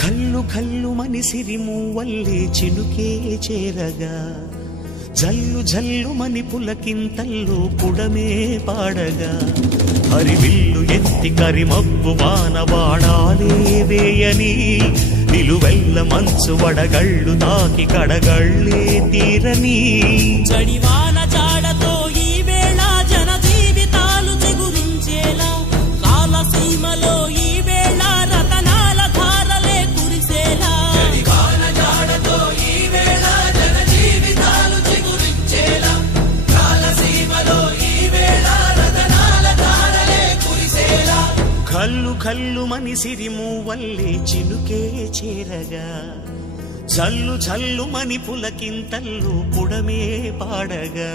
కల్లు కల్లు మని సిరిమూవల్లే చినుకే చేరగా జల్లు జల్లు మని పులకింతల్లో పుడమే పాడగా హరివిల్లు ఎత్తి కరిమబ్బు వానవాడాలే వేయని నిలువెల్ల మంచు వడగళ్ళు తాకి కడగళ్ళే తీరని చడివాన జాడతో ఈ వేళ జన జీవితాలు చిగురించేలా కాలసీమలో ఈ వేళ రతనాల ధారలే కురిసేలా చడివాన జాడతో ఈ వేళ జన జీవితాలు చిగురించేలా కాలసీమలో ఈ వేళ రతనాల ధారలే కురిసేలా కల్లు కల్లు మని సిరిమూవల్లే చినుకే చేరగా జల్లు జల్లు మని పులకింతల్లు పుడమే పాడగా